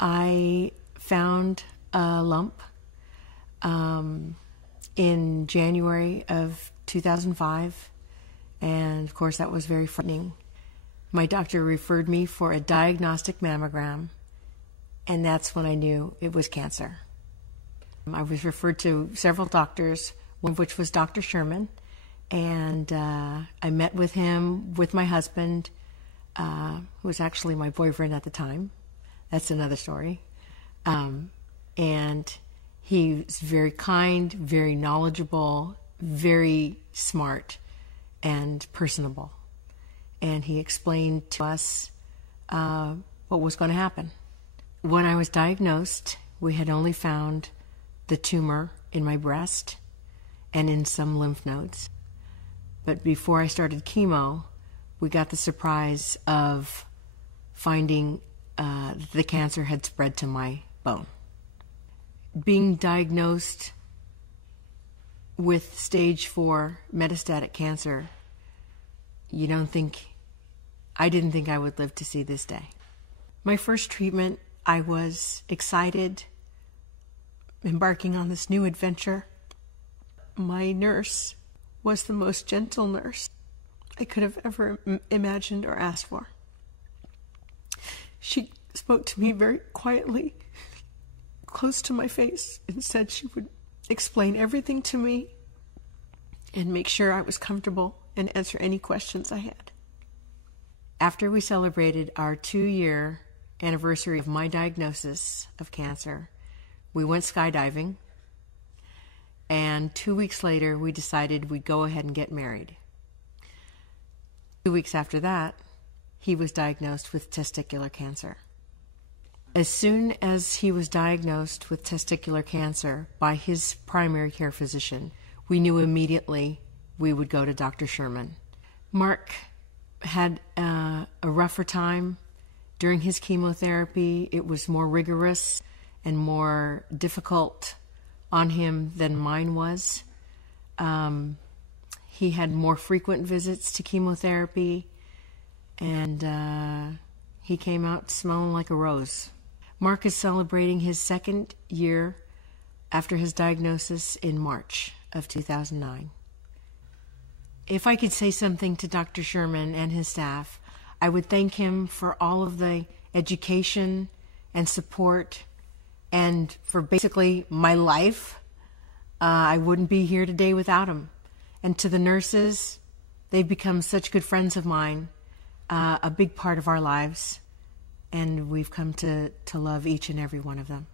I found a lump in January of 2005, and of course that was very frightening. My doctor referred me for a diagnostic mammogram, and that's when I knew it was cancer. I was referred to several doctors, one of which was Dr. Sherman, and I met with him, with my husband, who was actually my boyfriend at the time. That's another story. And he was very kind, very knowledgeable, very smart, and personable. And he explained to us what was going to happen. When I was diagnosed, we had only found the tumor in my breast and in some lymph nodes. But before I started chemo, we got the surprise of finding the cancer had spread to my bone. Being diagnosed with stage 4 metastatic cancer, I didn't think I would live to see this day. My first treatment, I was excited, embarking on this new adventure. My nurse was the most gentle nurse I could have ever imagined or asked for. She spoke to me very quietly, close to my face, and said she would explain everything to me and make sure I was comfortable and answer any questions I had. After we celebrated our 2-year anniversary of my diagnosis of cancer, we went skydiving, and 2 weeks later we decided we'd go ahead and get married. 2 weeks after that, he was diagnosed with testicular cancer. As soon as he was diagnosed with testicular cancer by his primary care physician, we knew immediately we would go to Dr. Sherman. Mark had a rougher time during his chemotherapy. It was more rigorous and more difficult on him than mine was. He had more frequent visits to chemotherapy, and he came out smelling like a rose. Mark is celebrating his 2nd year after his diagnosis in March of 2009. If I could say something to Dr. Sherman and his staff, I would thank him for all of the education and support and for basically my life. I wouldn't be here today without him. And to the nurses, they've become such good friends of mine, a big part of our lives, and we've come to love each and every one of them.